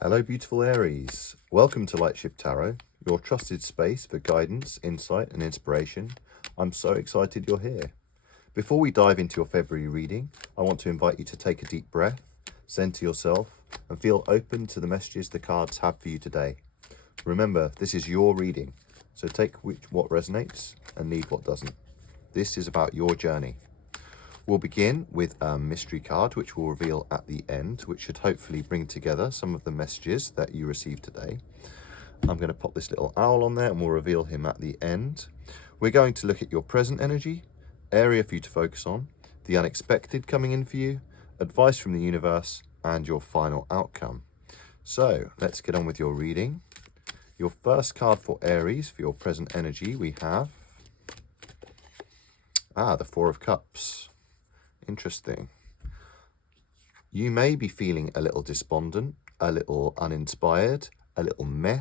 Hello, beautiful Aries. Welcome to Lightship Tarot, your trusted space for guidance, insight, and inspiration. I'm so excited you're here. Before we dive into your February reading, I want to invite you to take a deep breath, center yourself, and feel open to the messages the cards have for you today. Remember, this is your reading, so take what resonates and leave what doesn't. This is about your journey. We'll begin with a mystery card, which we'll reveal at the end, which should hopefully bring together some of the messages that you received today. I'm going to pop this little owl on there and we'll reveal him at the end. We're going to look at your present energy, area for you to focus on, the unexpected coming in for you, advice from the universe, and your final outcome. So let's get on with your reading. Your first card for Aries, for your present energy, we have the Four of Cups. Interesting. You may be feeling a little despondent, a little uninspired, a little meh.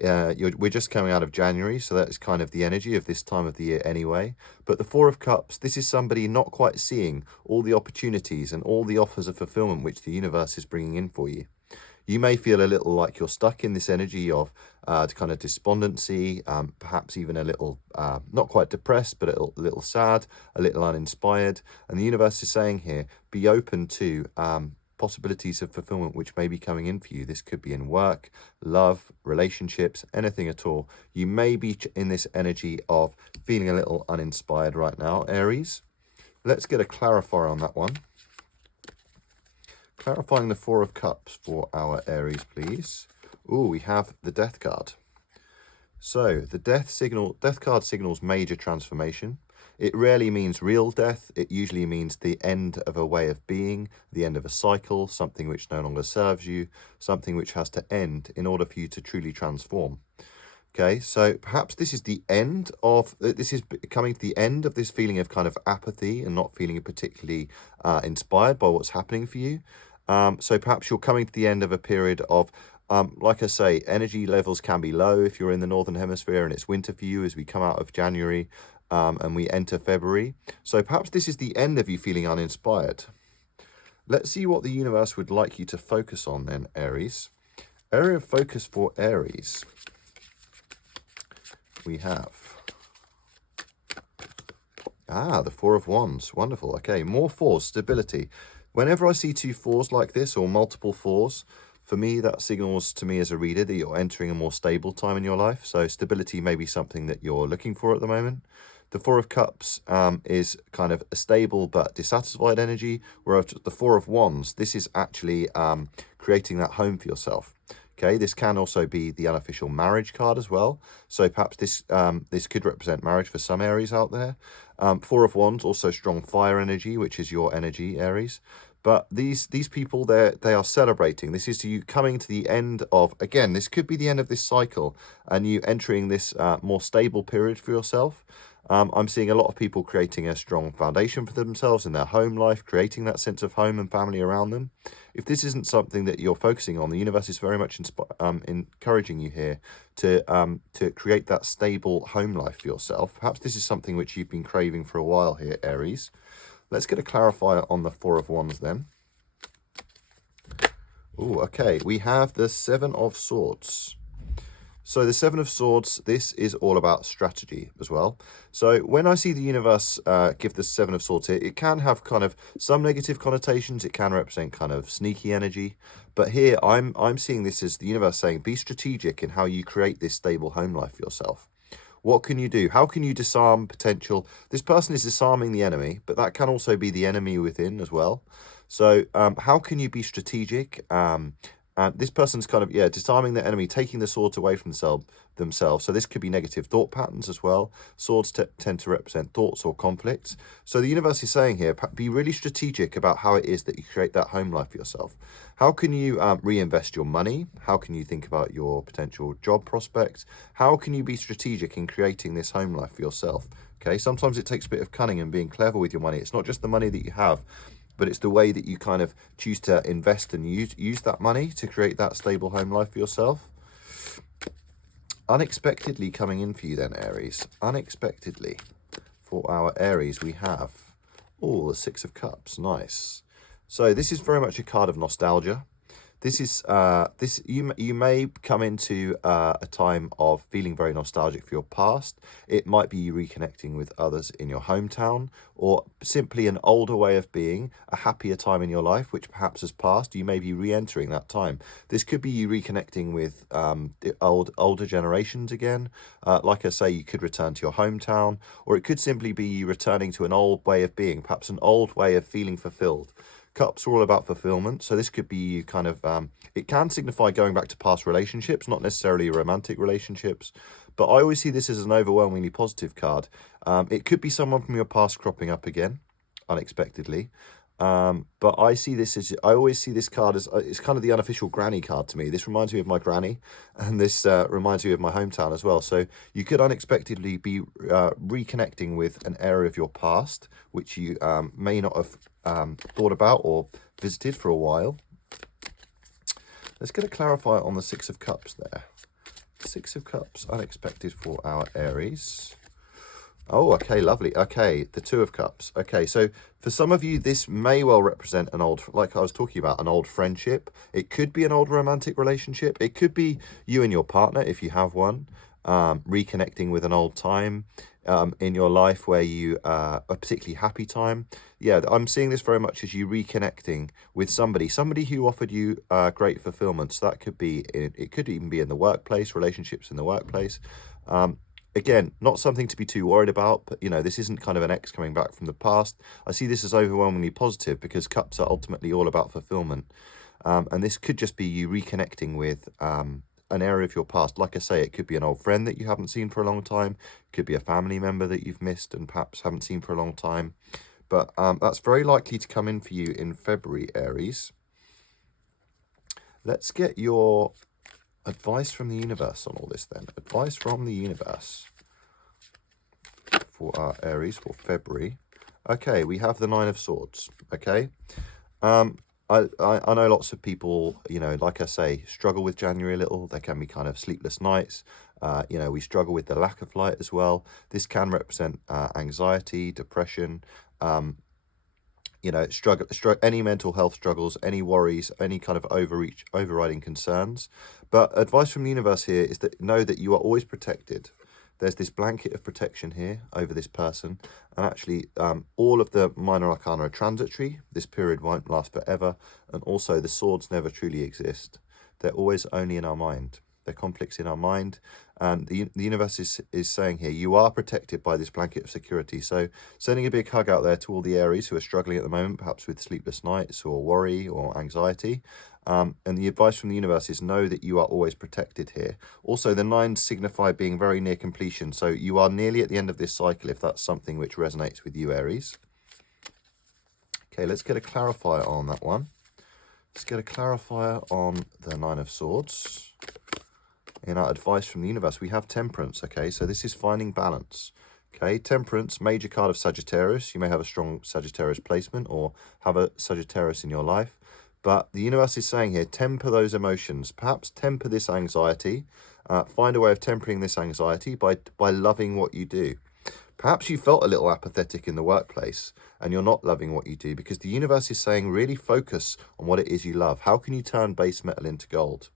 We're just coming out of January, so that's kind of the energy of this time of the year anyway. But the Four of Cups, this is somebody not quite seeing all the opportunities and all the offers of fulfillment which the universe is bringing in for you. You may feel a little like you're stuck in this energy of kind of despondency, perhaps even a little, not quite depressed, but a little sad, a little uninspired. And the universe is saying here, be open to possibilities of fulfillment which may be coming in for you. This could be in work, love, relationships, anything at all. You may be in this energy of feeling a little uninspired right now, Aries. Let's get a clarifier on that one. Clarifying the Four of Cups for our Aries, please. Oh, we have the Death card. So the Death card signals major transformation. It rarely means real death. It usually means the end of a way of being, the end of a cycle, something which no longer serves you, something which has to end in order for you to truly transform. Okay, so perhaps this is the end of, this is coming to the end of this feeling of kind of apathy and not feeling particularly inspired by what's happening for you. So perhaps you're coming to the end of a period of, like I say, energy levels can be low if you're in the Northern Hemisphere and it's winter for you as we come out of January and we enter February. So perhaps this is the end of you feeling uninspired. Let's see what the universe would like you to focus on then, Aries. Area of focus for Aries. We have the Four of Wands. Wonderful. Okay, more fours, stability. Whenever I see two fours like this or multiple fours, for me that signals to me as a reader that you're entering a more stable time in your life. So stability may be something that you're looking for at the moment. The Four of Cups is kind of a stable but dissatisfied energy, whereas the Four of Wands, this is actually creating that home for yourself. Okay, this can also be the unofficial marriage card as well. So perhaps this this could represent marriage for some Aries out there. Four of Wands, also strong fire energy, which is your energy, Aries. But these people, they are celebrating. This is you coming to the end of, again, this could be the end of this cycle and you entering this more stable period for yourself. I'm seeing a lot of people creating a strong foundation for themselves in their home life, creating that sense of home and family around them. If this isn't something that you're focusing on, the universe is very much encouraging you here to create that stable home life for yourself. Perhaps this is something which you've been craving for a while here, Aries. Let's get a clarifier on the Four of Wands then. Oh, okay. We have the Seven of Swords. So the Seven of Swords, this is all about strategy as well. So when I see the universe give the Seven of Swords here, it can have kind of some negative connotations. It can represent kind of sneaky energy. But here I'm seeing this as the universe saying, be strategic in how you create this stable home life for yourself. What can you do? How can you disarm potential? This person is disarming the enemy, but that can also be the enemy within as well. So how can you be strategic? And this person's kind of, disarming the enemy, taking the swords away from themselves. So this could be negative thought patterns as well. Swords tend to represent thoughts or conflicts. So the universe is saying here, be really strategic about how it is that you create that home life for yourself. How can you reinvest your money? How can you think about your potential job prospects? How can you be strategic in creating this home life for yourself? Okay, sometimes it takes a bit of cunning and being clever with your money. It's not just the money that you have, but it's the way that you kind of choose to invest and use that money to create that stable home life for yourself. Unexpectedly coming in for you then, Aries. Unexpectedly for our Aries, we have, the Six of Cups. Nice. So this is very much a card of nostalgia. this is you may come into a time of feeling very nostalgic for your past. It might be you reconnecting with others in your hometown, or simply an older way of being, a happier time in your life which perhaps has passed. You may be re-entering that time. This could be you reconnecting with the older generations again. Like I say, you could return to your hometown, or it could simply be you returning to an old way of being, perhaps an old way of feeling fulfilled. Cups are all about fulfillment, so this could be kind of, it can signify going back to past relationships, not necessarily romantic relationships, but I always see this as an overwhelmingly positive card. It could be someone from your past cropping up again, unexpectedly, but I always see this card as, it's kind of the unofficial granny card to me. This reminds me of my granny, and this reminds me of my hometown as well. So you could unexpectedly be reconnecting with an area of your past, which you may not have thought about or visited for a while. Let's get a clarifier on the Six of Cups there. Six of Cups, unexpected for our Aries. Oh, okay, lovely. Okay, the Two of Cups. Okay, so for some of you, this may well represent an old, like I was talking about, an old friendship. It could be an old romantic relationship. It could be you and your partner, if you have one, reconnecting with an old time in your life where you, a particularly happy time. Yeah, I'm seeing this very much as you reconnecting with somebody who offered you great fulfillment. So that could be, it could even be in the workplace, relationships in the workplace. Again, not something to be too worried about, but, you know, this isn't kind of an ex coming back from the past. I see this as overwhelmingly positive because cups are ultimately all about fulfillment. And this could just be you reconnecting with an area of your past. Like I say, it could be an old friend that you haven't seen for a long time. It could be a family member that you've missed and perhaps haven't seen for a long time. But that's very likely to come in for you in February, Aries. Let's get your advice from the universe on all this then. Advice from the universe for our Aries for February. Okay, we have the Nine of Swords. Okay. I know lots of people, you know, like I say, struggle with January a little. There can be kind of sleepless nights. You know, we struggle with the lack of light as well. This can represent anxiety, depression, you know, any mental health struggles, any worries, any kind of overriding concerns. But advice from the universe here is that know that you are always protected. There's this blanket of protection here over this person. And actually, all of the minor arcana are transitory. This period won't last forever. And also, the swords never truly exist. They're always only in our mind. They're conflicts in our mind. And the universe is saying here, you are protected by this blanket of security. So sending a big hug out there to all the Aries who are struggling at the moment, perhaps with sleepless nights or worry or anxiety. And the advice from the universe is know that you are always protected here. Also, the nines signify being very near completion. So you are nearly at the end of this cycle if that's something which resonates with you, Aries. Okay, let's get a clarifier on that one. Let's get a clarifier on the Nine of Swords. In our advice from the universe, we have Temperance, okay? So this is finding balance, okay? Temperance, major card of Sagittarius. You may have a strong Sagittarius placement or have a Sagittarius in your life. But the universe is saying here, temper those emotions. Perhaps temper this anxiety. Find a way of tempering this anxiety by loving what you do. Perhaps you felt a little apathetic in the workplace and you're not loving what you do because the universe is saying really focus on what it is you love. How can you turn base metal into gold?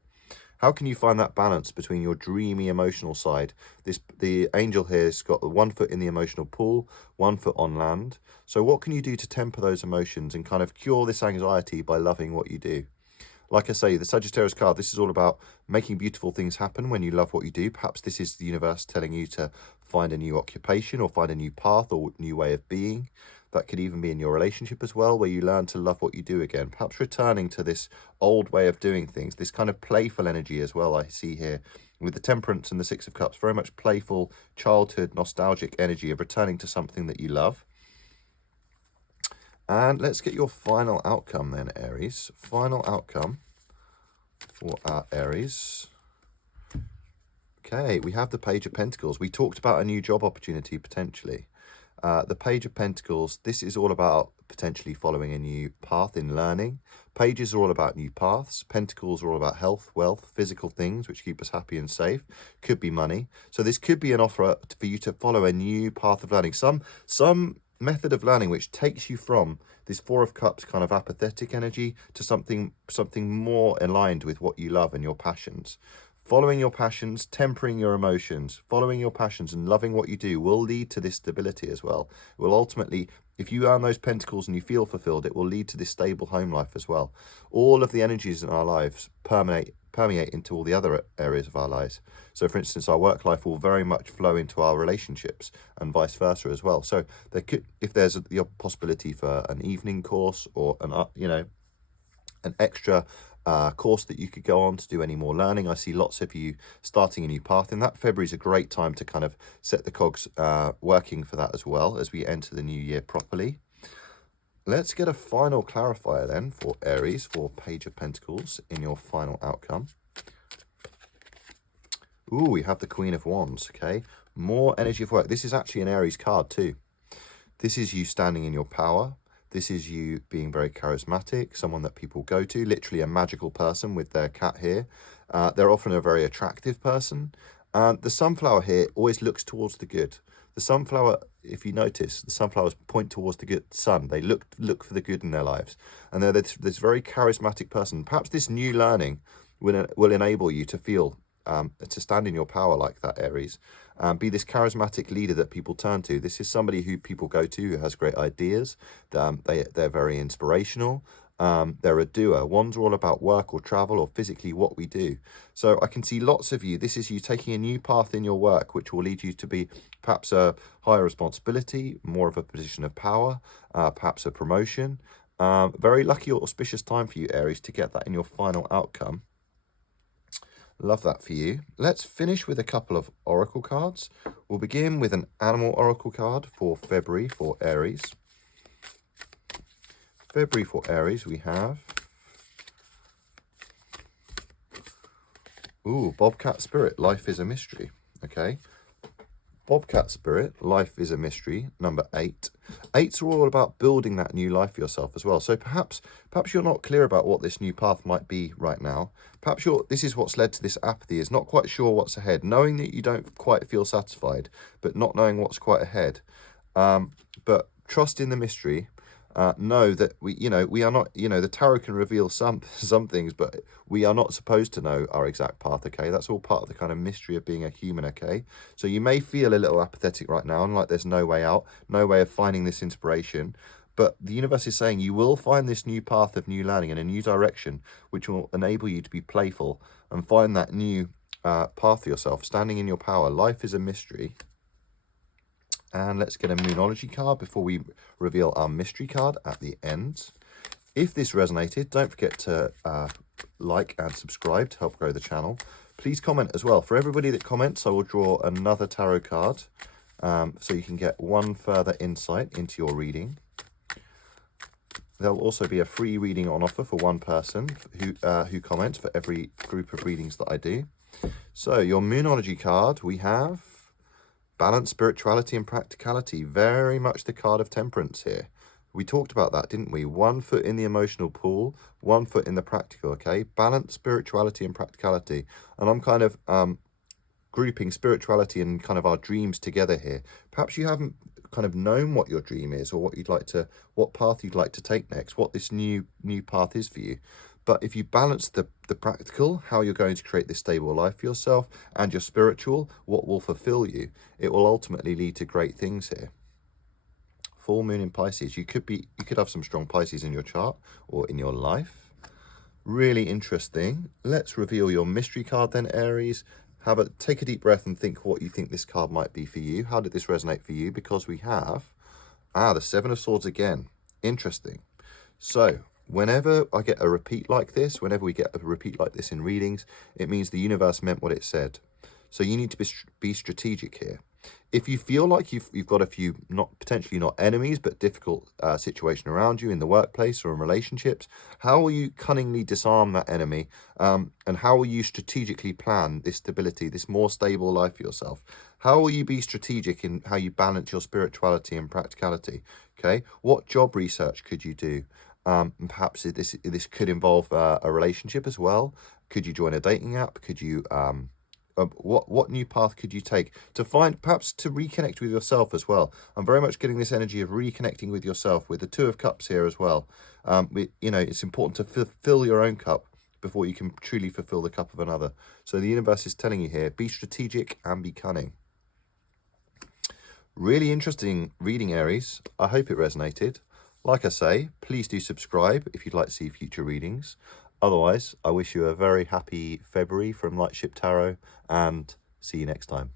How can you find that balance between your dreamy emotional side? The angel here has got 1 foot in the emotional pool, 1 foot on land. So what can you do to temper those emotions and kind of cure this anxiety by loving what you do? Like I say, the Sagittarius card, this is all about making beautiful things happen when you love what you do. Perhaps this is the universe telling you to find a new occupation or find a new path or new way of being. That could even be in your relationship as well, where you learn to love what you do again. Perhaps returning to this old way of doing things, this kind of playful energy as well I see here. With the Temperance and the Six of Cups, very much playful, childhood, nostalgic energy of returning to something that you love. And let's get your final outcome then, Aries. Final outcome for our Aries. Okay, we have the Page of Pentacles. We talked about a new job opportunity potentially. The Page of Pentacles, this is all about potentially following a new path in learning. Pages are all about new paths. Pentacles are all about health, wealth, physical things which keep us happy and safe. Could be money. So this could be an offer for you to follow a new path of learning. Some method of learning which takes you from this Four of Cups kind of apathetic energy to something more aligned with what you love and your passions. Following your passions, tempering your emotions, following your passions and loving what you do will lead to this stability as well. It will ultimately, if you earn those pentacles and you feel fulfilled, it will lead to this stable home life as well. All of the energies in our lives permeate into all the other areas of our lives. So for instance, our work life will very much flow into our relationships and vice versa as well. So there could, if there's the possibility for an evening course or an extra course that you could go on to do any more learning. I see lots of you starting a new path in that. February is a great time to kind of set the cogs working for that as well as we enter the new year properly. Let's get a final clarifier then for Aries, for Page of Pentacles in your final outcome. Ooh, we have the Queen of Wands, okay? More energy of work. This is actually an Aries card too. This is you standing in your power. This is you being very charismatic, someone that people go to, literally a magical person with their cat here. They're often a very attractive person. The sunflower here always looks towards the good. The sunflower, if you notice, the sunflowers point towards the good sun. They look for the good in their lives. And they're this very charismatic person. Perhaps this new learning will enable you to feel, to stand in your power like that, Aries. Be this charismatic leader that people turn to. This is somebody who people go to who has great ideas. They're very inspirational. They're a doer. Wands are all about work or travel or physically what we do. So I can see lots of you. This is you taking a new path in your work, which will lead you to be perhaps a higher responsibility, more of a position of power, perhaps a promotion. Very lucky or auspicious time for you, Aries, to get that in your final outcome. Love that for you. Let's finish with a couple of oracle cards. We'll begin with an animal oracle card for February for Aries. February for Aries, we have... Ooh, Bobcat Spirit, Life is a Mystery. Okay. Bobcat Spirit, Life is a Mystery, number 8. 8s are all about building that new life for yourself as well. So perhaps you're not clear about what this new path might be right now. Perhaps this is what's led to this apathy, is not quite sure what's ahead, knowing that you don't quite feel satisfied, but not knowing what's quite ahead. But trust in the mystery. Know that we are not, the tarot can reveal some things, but we are not supposed to know our exact path, okay? That's all part of the kind of mystery of being a human, okay? So you may feel a little apathetic right now and like there's no way out, no way of finding this inspiration, but the universe is saying you will find this new path of new learning and a new direction, which will enable you to be playful and find that new path for yourself, standing in your power. Life is a mystery. And let's get a Moonology card before we reveal our mystery card at the end. If this resonated, don't forget to like and subscribe to help grow the channel. Please comment as well. For everybody that comments, I will draw another tarot card so you can get one further insight into your reading. There'll also be a free reading on offer for one person who comments for every group of readings that I do. So your Moonology card, we have balance, spirituality and practicality. Very much the card of temperance here. We talked about that, didn't we? 1 foot in the emotional pool, 1 foot in the practical, okay? Balance, spirituality and practicality. And I'm kind of grouping spirituality and kind of our dreams together here. Perhaps you haven't kind of known what your dream is or what path you'd like to take next, what this new path is for you. But if you balance the practical, how you're going to create this stable life for yourself, and your spiritual, what will fulfill you, it will ultimately lead to great things here. Full moon in Pisces. You could have some strong Pisces in your chart or in your life. Really interesting. Let's reveal your mystery card then, Aries. Take a deep breath and think what you think this card might be for you. How did this resonate for you? Because we have the 7 of Swords again. Interesting. So whenever I get a repeat like this, whenever we get a repeat like this in readings, it means the universe meant what it said. So you need to be strategic here. If you feel like you've got a few, potentially not enemies, but difficult situation around you in the workplace or in relationships, how will you cunningly disarm that enemy? And how will you strategically plan this stability, this more stable life for yourself? How will you be strategic in how you balance your spirituality and practicality? Okay, what job research could you do? Perhaps this could involve a relationship as well. Could you join a dating app? Could you What new path could you take to find, perhaps to reconnect with yourself as well? I'm very much getting this energy of reconnecting with yourself with the Two of Cups here as well. You know, it's important to fulfill your own cup before you can truly fulfill the cup of another. So the universe is telling you here, be strategic and be cunning. Really interesting reading, Aries. I hope it resonated. Like I say, please do subscribe if you'd like to see future readings. Otherwise, I wish you a very happy February from Lightship Tarot, and see you next time.